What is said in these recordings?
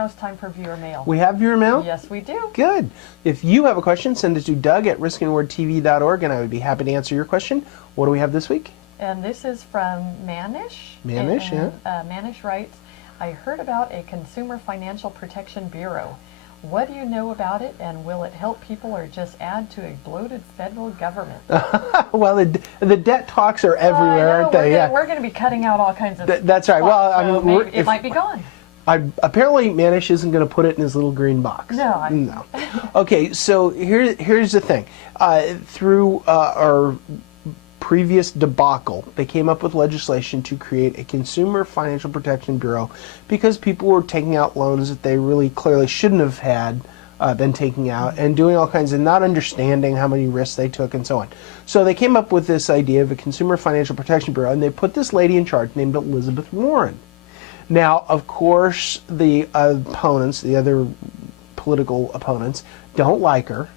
now it's time for viewer mail. We have viewer mail? Yes, we do. Good. If you have a question, send it to Doug@riskandrewardtv.org, and I would be happy to answer your question. What do we have this week? And this is from Manish. Manish, yeah. Manish writes, I heard about a Consumer Financial Protection Bureau. What do you know about it, and will it help people or just add to a bloated federal government? Well, the debt talks are everywhere, aren't they? We're going to be cutting out all kinds of That's right. Well, I mean, it might be gone. Apparently, Manish isn't going to put it in his little green box. No. Okay, so here's the thing. Through our previous debacle, they came up with legislation to create a Consumer Financial Protection Bureau because people were taking out loans that they really clearly shouldn't have had been taking out, and doing all kinds of not understanding how many risks they took and so on. So they came up with this idea of a Consumer Financial Protection Bureau, and they put this lady in charge named Elizabeth Warren. Now, of course, the opponents, the other political opponents, don't like her.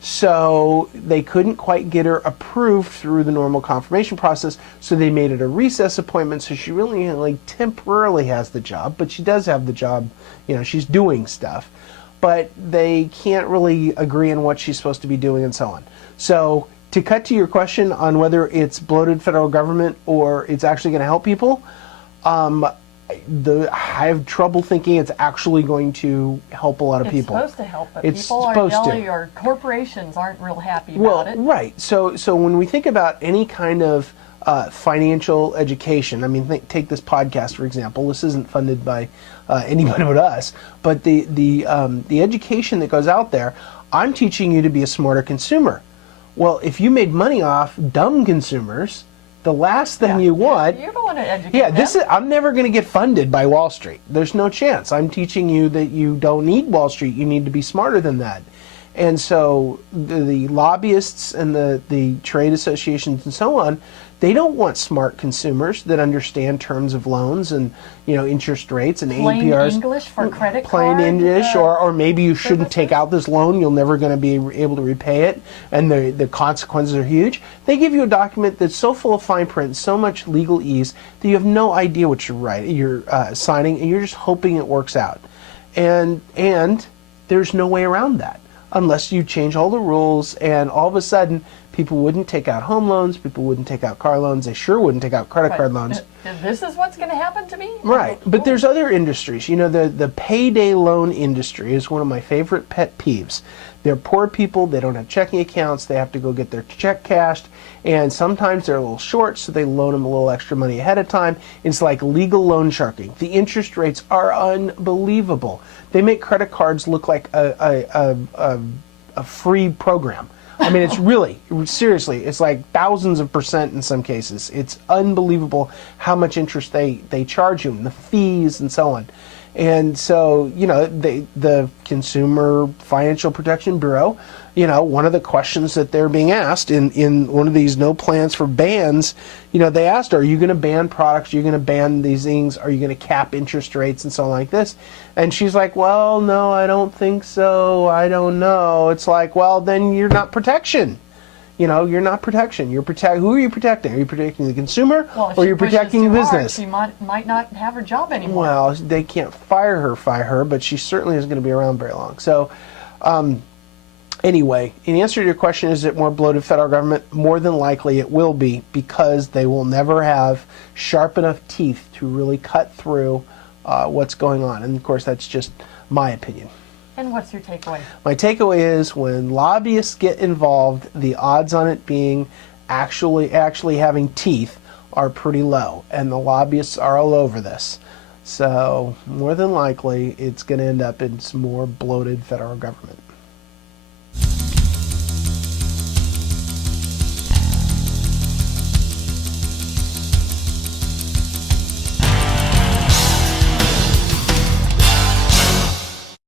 So they couldn't quite get her approved through the normal confirmation process, so they made it a recess appointment, so she really only temporarily has the job, but she does have the job, you know, she's doing stuff. But they can't really agree on what she's supposed to be doing and so on. So to cut to your question on whether it's bloated federal government or it's actually going to help people, I have trouble thinking it's actually going to help a lot of people. It's supposed to help, but people are jelly, or corporations aren't real happy about it. Right. So when we think about any kind of financial education, I mean, take this podcast, for example. This isn't funded by anybody but us, but the education that goes out there, I'm teaching you to be a smarter consumer. Well, if you made money off dumb consumers, the last thing you want... You don't want to educate them. I'm never going to get funded by Wall Street. There's no chance. I'm teaching you that you don't need Wall Street. You need to be smarter than that. And so the lobbyists and the trade associations and so on, they don't want smart consumers that understand terms of loans and, you know, interest rates and plain APRs. English for credit plain card. English, or maybe you shouldn't take out this loan. You're never going to be able to repay it, and the consequences are huge. They give you a document that's so full of fine print, so much legal ease, that you have no idea what you're signing, and you're just hoping it works out. And there's no way around that, unless you change all the rules, and all of a sudden people wouldn't take out home loans, people wouldn't take out car loans, they sure wouldn't take out credit card loans. This is what's going to happen to me? Right, but there's other industries. You know, the payday loan industry is one of my favorite pet peeves. They're poor people, they don't have checking accounts, they have to go get their check cashed, and sometimes they're a little short, so they loan them a little extra money ahead of time. It's like legal loan sharking. The interest rates are unbelievable. They make credit cards look like a free program. I mean, it's really, seriously, it's like thousands of percent in some cases. It's unbelievable how much interest they charge you, and the fees and so on. And so, you know, the Consumer Financial Protection Bureau, you know, one of the questions that they're being asked in one of these no plans for bans, you know, they asked, are you going to ban products? Are you going to ban these things? Are you going to cap interest rates and so on like this? And she's like, well, no, I don't think so. I don't know. It's like, well, then you're not protection. You know, you're not protection. Who are you protecting? Are you protecting the consumer, or are you protecting the business? She might not have her job anymore. Well, they can't fire her, but she certainly isn't going to be around very long. So, anyway, in answer to your question, is it more bloated federal government? More than likely it will be, because they will never have sharp enough teeth to really cut through what's going on. And, of course, that's just my opinion. And what's your takeaway? My takeaway is when lobbyists get involved, the odds on it being actually having teeth are pretty low, and the lobbyists are all over this. So more than likely, it's going to end up in some more bloated federal government.